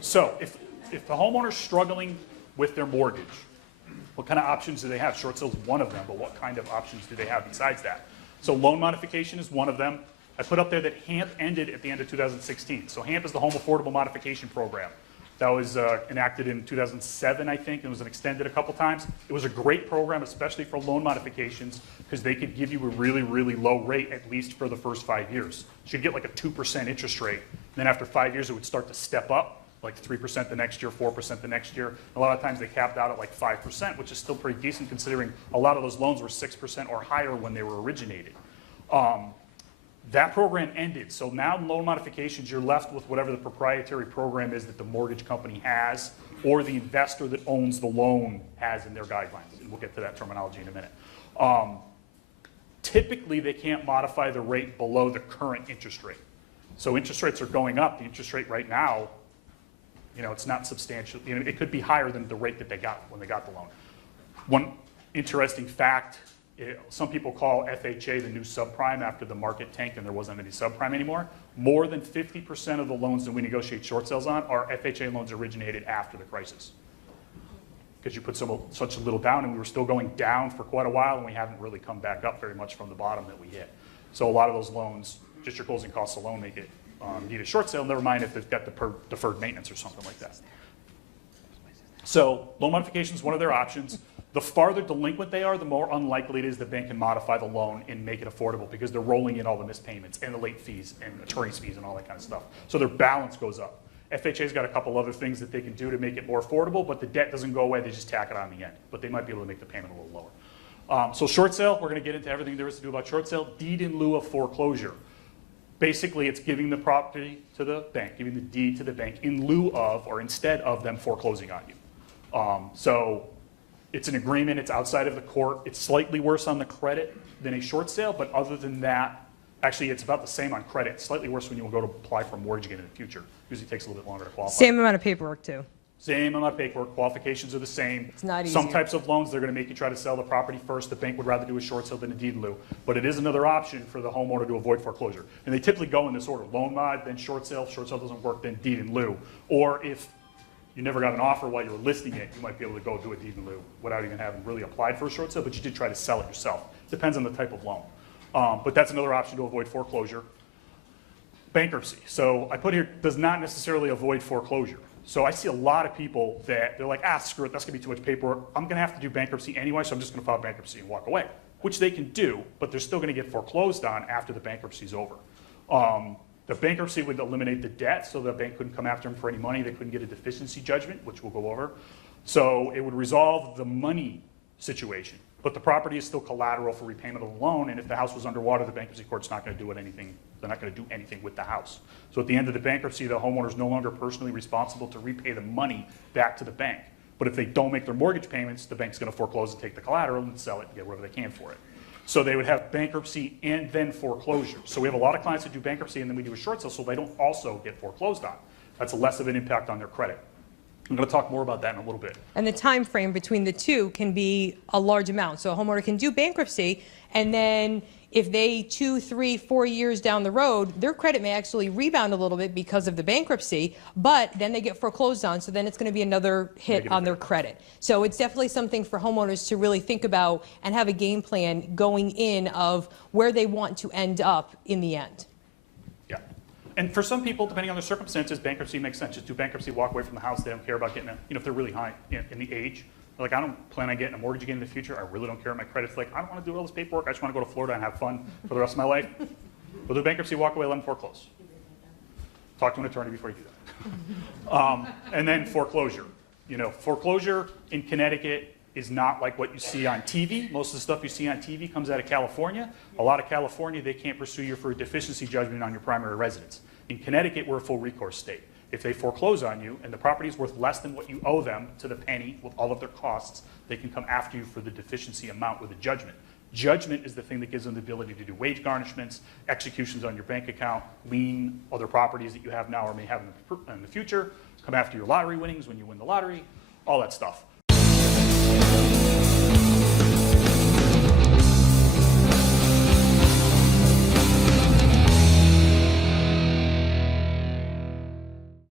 So if the homeowner's struggling with their mortgage, what kind of options do they have? Short sale is one of them, but what kind of options do they have besides that? So loan modification is one of them. I put up there that HAMP ended at the end of 2016. So HAMP is the Home Affordable Modification Program. That was enacted in 2007, I think, and was extended a couple times. It was a great program, especially for loan modifications, because they could give you a really, really low rate, at least for the first 5 years. So you'd get like a 2% interest rate. And then after 5 years, it would start to step up, like 3% the next year, 4% the next year. A lot of times they capped out at like 5%, which is still pretty decent considering a lot of those loans were 6% or higher when they were originated. That program ended, so now loan modifications, you're left with whatever the proprietary program is that the mortgage company has or the investor that owns the loan has in their guidelines, and we'll get to that terminology in a minute. Typically, they can't modify the rate below the current interest rate. So interest rates are going up. The interest rate right now, it's not substantial. It could be higher than the rate that they got when they got the loan. One interesting fact, some people call FHA the new subprime after the market tanked and there wasn't any subprime anymore. More than 50% of the loans that we negotiate short sales on are FHA loans originated after the crisis. Because you put such a little down, and we were still going down for quite a while, and we haven't really come back up very much from the bottom that we hit. So a lot of those loans, just your closing costs alone, make it need a short sale, never mind if they've got the deferred maintenance or something like that. So loan modification is one of their options. The farther delinquent they are, the more unlikely it is the bank can modify the loan and make it affordable because they're rolling in all the missed payments and the late fees and attorney's fees and all that kind of stuff. So their balance goes up. FHA's got a couple other things that they can do to make it more affordable, but the debt doesn't go away, they just tack it on the end. But they might be able to make the payment a little lower. So short sale, we're gonna get into everything there is to do about short sale. Deed in lieu of foreclosure. Basically, it's giving the property to the bank, giving the deed to the bank in lieu of or instead of them foreclosing on you. So it's an agreement, it's outside of the court. It's slightly worse on the credit than a short sale, but other than that, actually it's about the same on credit. It's slightly worse when you will go to apply for a mortgage again in the future. Usually takes a little bit longer to qualify. Same amount of paperwork too. Same amount of paperwork, qualifications are the same. It's not easy. Some types of loans, they're gonna make you try to sell the property first. The bank would rather do a short sale than a deed in lieu. But it is another option for the homeowner to avoid foreclosure. And they typically go in this order: loan mod, then short sale doesn't work, then deed in lieu. Or if you never got an offer while you were listing it, you might be able to go do a deed in lieu without even having really applied for a short sale, but you did try to sell it yourself. Depends on the type of loan. But that's another option to avoid foreclosure. Bankruptcy. So I put here, does not necessarily avoid foreclosure. So I see a lot of people that they're like, screw it, that's gonna be too much paperwork. I'm gonna have to do bankruptcy anyway, so I'm just gonna file bankruptcy and walk away, which they can do, but they're still gonna get foreclosed on after the bankruptcy's over. The bankruptcy would eliminate the debt, so the bank couldn't come after them for any money. They couldn't get a deficiency judgment, which we'll go over. So it would resolve the money situation, but the property is still collateral for repayment of the loan, and if the house was underwater, the bankruptcy court's not gonna do anything. They're not gonna do anything with the house. So at the end of the bankruptcy, the homeowner is no longer personally responsible to repay the money back to the bank. But if they don't make their mortgage payments, the bank's gonna foreclose and take the collateral and sell it and get whatever they can for it. So they would have bankruptcy and then foreclosure. So we have a lot of clients that do bankruptcy and then we do a short sale so they don't also get foreclosed on. That's less of an impact on their credit. I'm going to talk more about that in a little bit. And the time frame between the two can be a large amount. So a homeowner can do bankruptcy, and then if they 2, 3, 4 years down the road, their credit may actually rebound a little bit because of the bankruptcy, but then they get foreclosed on, so then it's going to be another hit on their credit. So it's definitely something for homeowners to really think about and have a game plan going in of where they want to end up in the end. Yeah. And for some people, depending on their circumstances, bankruptcy makes sense. Just do bankruptcy, walk away from the house. They don't care about getting a, if they're really high in the age. Like, I don't plan on getting a mortgage again in the future. I really don't care what my credit's like. I don't want to do all this paperwork. I just want to go to Florida and have fun for the rest of my life. We'll do bankruptcy, walk away, let them foreclose. Talk to an attorney before you do that. And then foreclosure. Foreclosure in Connecticut is not like what you see on TV. Most of the stuff you see on TV comes out of California. A lot of California, they can't pursue you for a deficiency judgment on your primary residence. In Connecticut, we're a full recourse state. If they foreclose on you and the property is worth less than what you owe them to the penny with all of their costs, they can come after you for the deficiency amount with a judgment. Judgment is the thing that gives them the ability to do wage garnishments, executions on your bank account, lien other properties that you have now or may have in the future, come after your lottery winnings when you win the lottery, all that stuff.